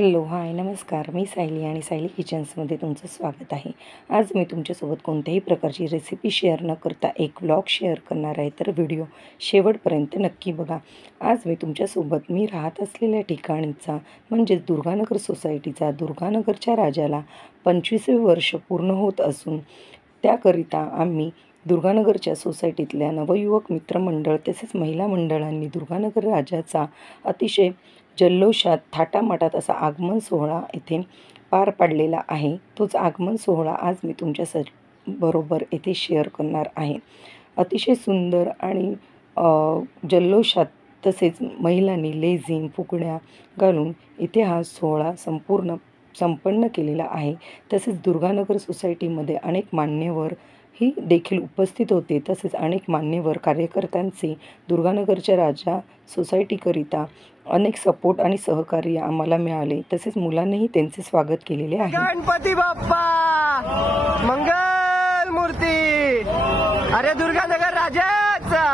Hello hi नमस्कार, मी सायली आणि सायली किचन्समध्ये तुमचं स्वागत आहे। आज मी तुमच्यासोबत कोणत्याही प्रकारची रेसिपी शेअर न करता एक व्लॉग शेअर करणार आहे, तर व्हिडिओ शेवटपर्यंत नक्की बघा। आज मी तुमच्यासोबत मी राहत असलेल्या ठिकाणीचा म्हणजेच दुर्गानगर सोसायटीचा दुर्गानगरच्या राजाला 25वे वर्ष पूर्ण होत असून त्याकरिता आम्ही दुर्गानगरच्या सोसायटीतल्या नवयुवक मित्रमंडळ तसेच महिला मंडळांनी दुर्गानगर राजाचा अतिशय जल्लोषात थाटामाटात असा आगमन सोहळा येथे पार पाडलेला आहे। तोच आगमन सोहळा आज मी तुमच्या बरोबर येथे शेअर करणार आहे। अतिशय सुंदर आणि जल्लोषात तसेच महिलांनी लेझिम फुगड्या घालून इथे हा सोहळा संपन्न केलेला आहे। तसेच दुर्गानगर सोसायटीमध्ये अनेक मान्यवर ही देखील उपस्थित होते। तसेच अनेक मान्यवर कार्यकर्त्यांचे दुर्गानगरच्या राजा सोसायटीकरिता अनेक सपोर्ट आणि सहकार्य आम्हाला मिळाले। तसेच मुलांनीही त्यांचे स्वागत केलेले आहे। गणपती बाप्पा मंगल मूर्ती, अरे दुर्गानगर राजाचा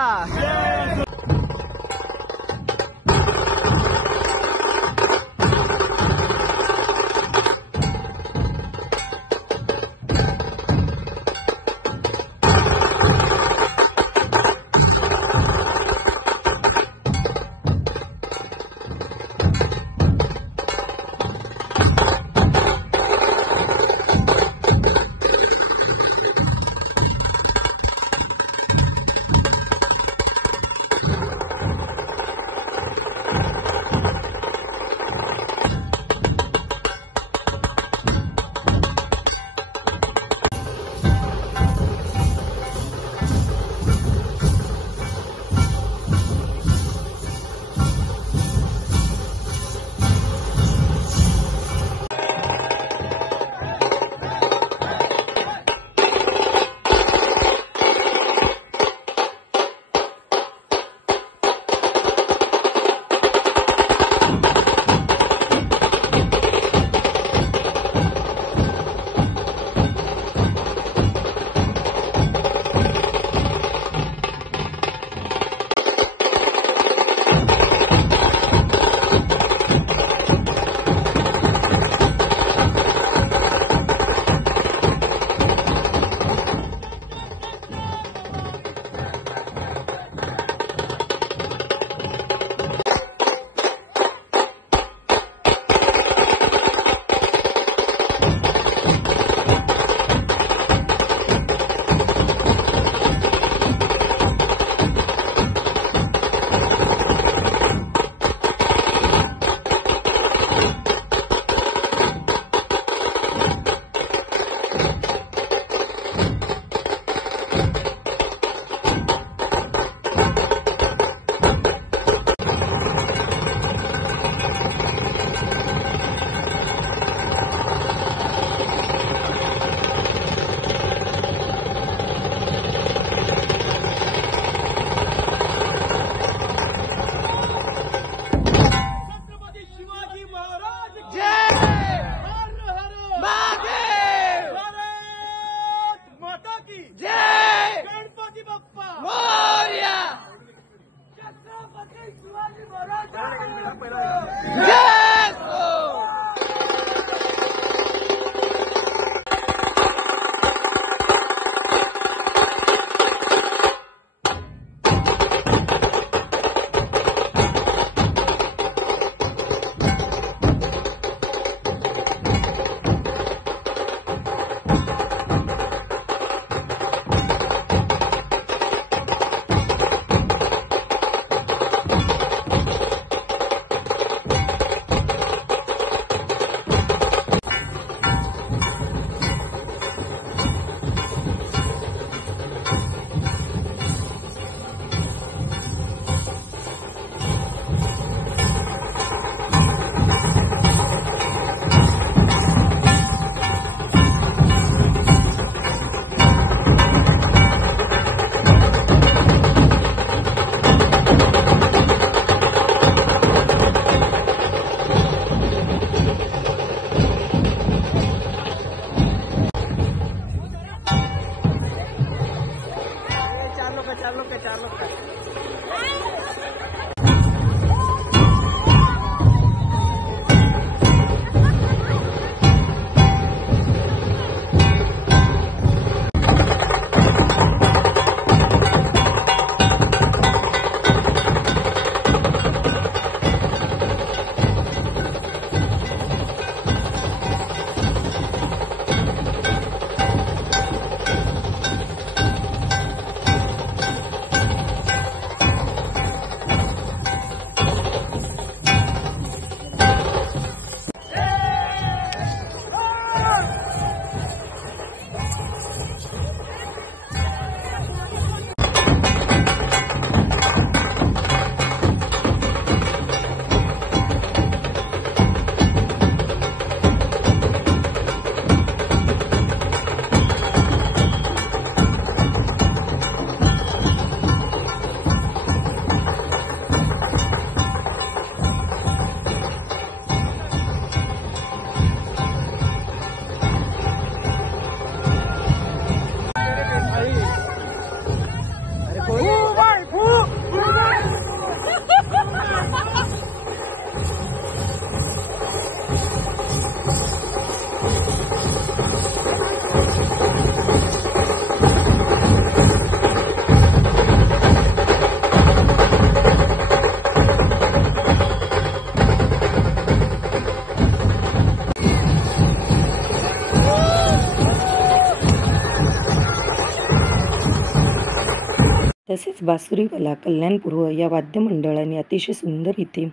तसेच बासुरीवाला, कल्याणपूर्व या वाद्यमंडळांनी अतिशय सुंदर इथे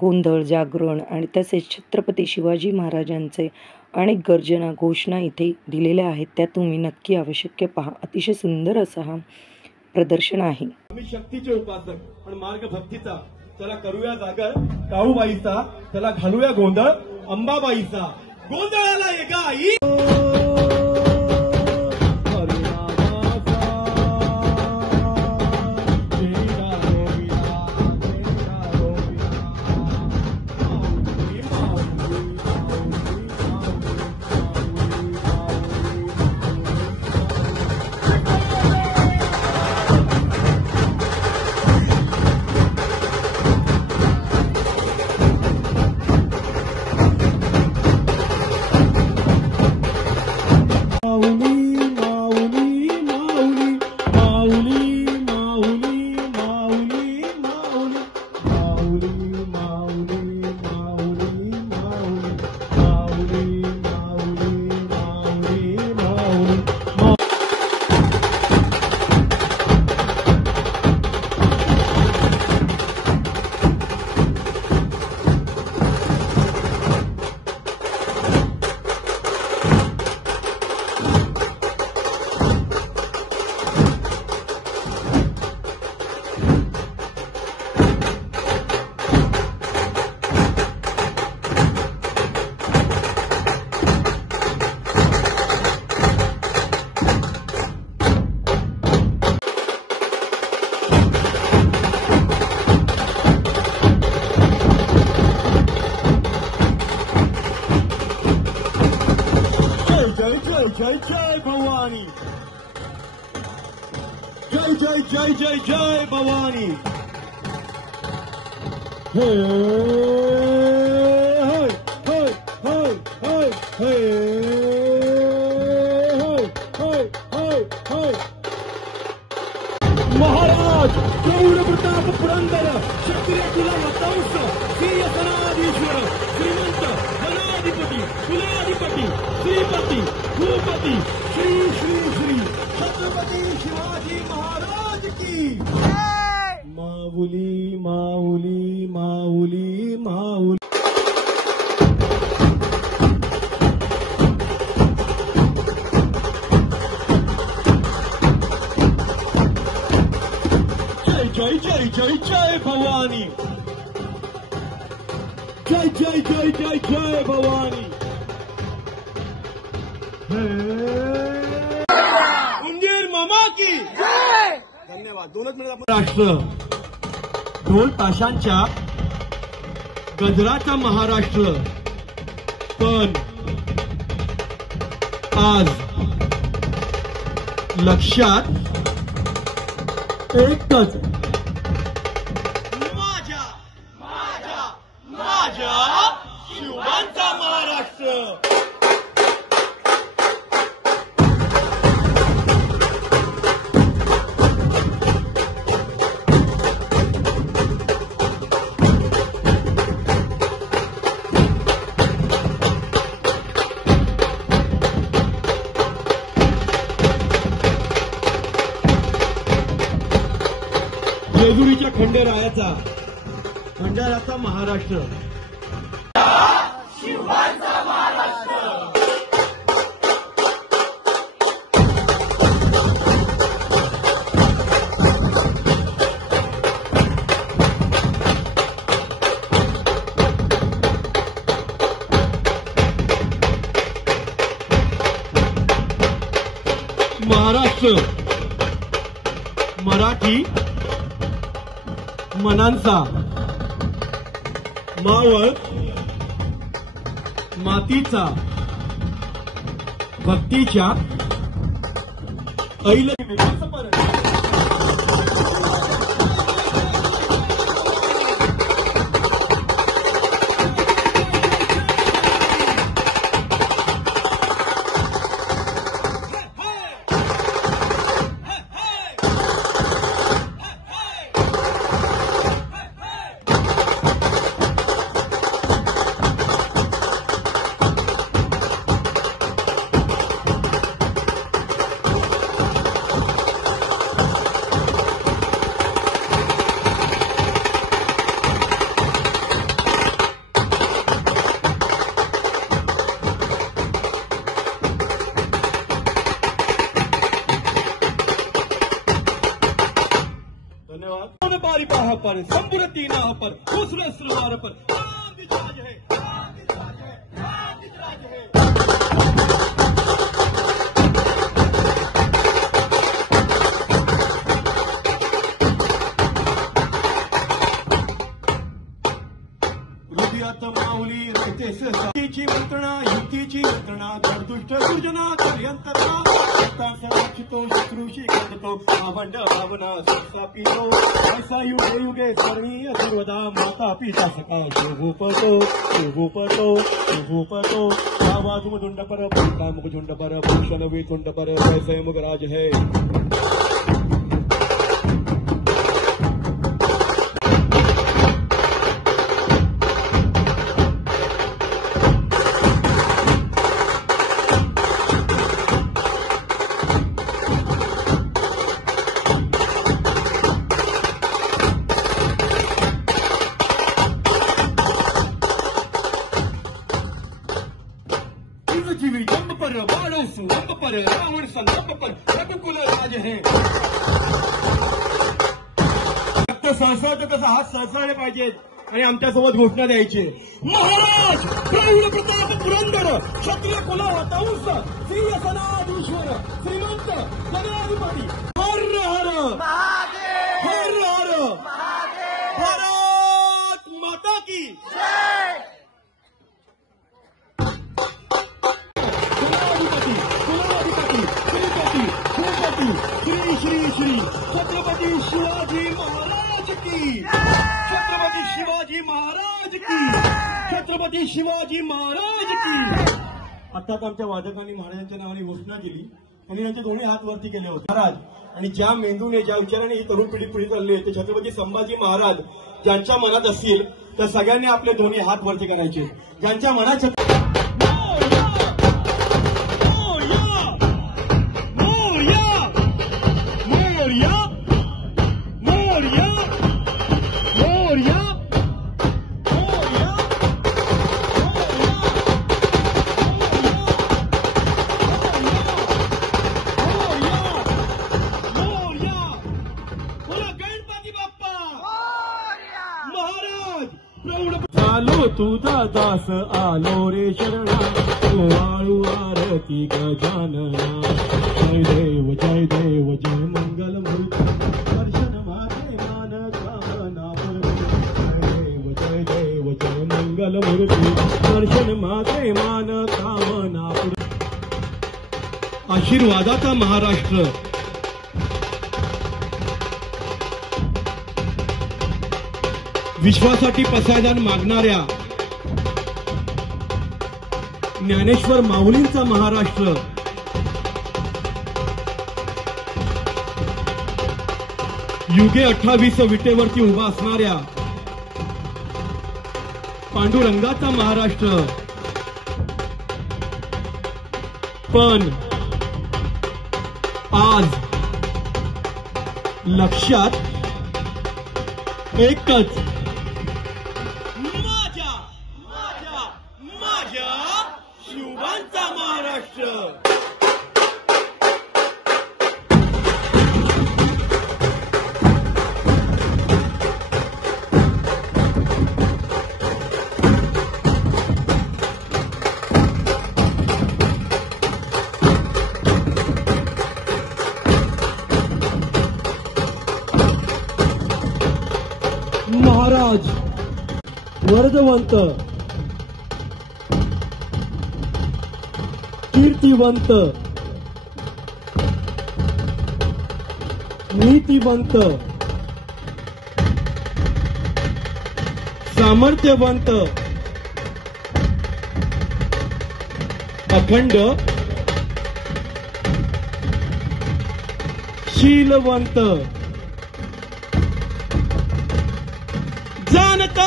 गोंधळ, जागरण आणि तसेच छत्रपती शिवाजी महाराजांचे अनेक गर्जना, घोषणा इथे दिलेल्या आहेत. त्या तुम्ही नक्की अवश्य पहा. अतिशय सुंदर असा हा प्रदर्शन आहे. आम्ही शक्तीचे उपासक पण मार्ग भक्तीचा. चला करूया जागर काळूबाईचा, चला घालूया गोंधळ अंबाबाईचा. गोंधळाला ये गाई जय जय भवानी. जय जय जय जय जय भवानी. हे हे हे हे हे हे महाराज गौर प्रताप पुरंदर क्षत्रिय कुल वंश श्री सनाधीश्वर श्रीमंत धनाधिपती कुलाधिपती श्रीपती भूपती श्री श्री श्री छत्रपती शिवाजी महाराज की माऊली माऊली माऊली माऊली. जय जय जय जय भवानी. जय जय जय जय जय भवानी. उंदीर मामा की धन्यवाद. 2 मिनिट. राष्ट्र ढोल ताशांच्या गजराचा महाराष्ट्र. पण आज लक्षात एकच माझ्या माझ्या माझ्या शिवांचा महाराष्ट्र. जेजुरीच्या खंडाराचा महाराष्ट्र. शिवांचा महाराष्ट्र. महाराष्ट्र मराठी मनांचा मावळ मातीचा भक्तीच्या ऐल. राह पर संपूर्ण नाह पर दूसरे सलवार पर राम विराज है, राम विराज है, राम विराज है। हृदयात माऊली रचते युतीची मंत्रणा, युतीची यंत्रणा, दुष्ट दुर्जना यंत्रणा राखतो शत्रूशी खंडतो भावंड भावना संस्थापितो ऐसा युगे युगे सर्वीय सर्वदा माता पिता सखा शोभूपतो आवाज मुदुंड पर भूता मुखझुंड पर भूषण वितुंड पर वैसे मुगराज है। जीवी जंब पर माणूस लंब पर रावण संदंब पर रघुकुल राज है। फक्त सहसळतं तसं हात सहसळले पाहिजेत आणि आमच्यासोबत घोषणा द्यायची। महाराज प्रौढ प्रताप पुरंदर क्षत्रिय कुलवंश सिंहसनाधीश्वर श्रीमंत जनाधिपती हर हर हर हर भारत माता की श्री श्री श्री छत्रपती शिवाजी महाराज की, छत्रपती शिवाजी महाराज की, छत्रपती शिवाजी महाराज की। आताच आमच्या वादकांनी महाराजांच्या नावाने घोषणा केली, त्यांनी त्यांचे दोन्ही हात वरती केले होते। महाराज आणि ज्या मेंदूने ज्या विचाराने ही तरुण पिढी पुढे चालली आहे ते छत्रपती संभाजी महाराज ज्यांच्या मनात असतील तर सगळ्यांनी आपले दोन्ही हात वरती करायचे। ज्यांच्या मनात आलो तुझा दास आलो रे शरणा, तू आळू आरती गजानना। जय देव जय देव जय मंगल मूर्ती, दर्शन माझे मान कामना पूर्ती। जय देव जय मंगल मूर्ती, दर्शन माझे मान कामना पूर्ती। आशीर्वादाचा महाराष्ट्र विश्वासाठी पसायदान मागणाऱ्या ज्ञानेश्वर माऊलींचा महाराष्ट्र युगे 28 विटेवरती उभा असणाऱ्या पांडुरंगाचा महाराष्ट्र। पण आज लक्षात एकच, माझ्या शिवांचा महाराष्ट्र। महाराज वर्धवंत कीर्तिवंत नीतिवंत सामर्थ्यवंत अखंड शीलवंत जानता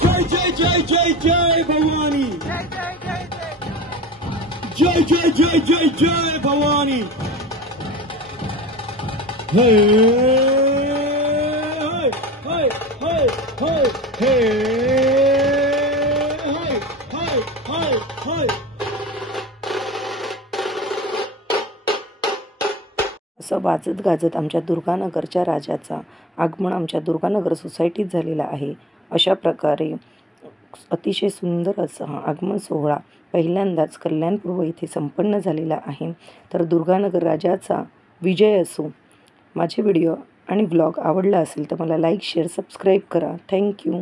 जय जय जय जय जय भवानी, जय जय जय जय जय जय जय भवानी. हे हाय हाय हाय हे हाय हाय हाय हाय. असं वाजत गाजत आमच्या दुर्गानगरच्या राजाचा आगमन आमच्या दुर्गानगर सोसायटीत झालेला आहे. अशा प्रकारे अतिशय सुंदर असा हा आगमन सोहळा पहिल्यांदाच कल्याणपूर्व येथे संपन्न झालेला आहे. तर दुर्गानगर राजाचा विजय असो. माझे व्हिडिओ आणि व्लॉग आवडला असेल तर मला लाईक शेअर सबस्क्राईब करा. थँक्यू.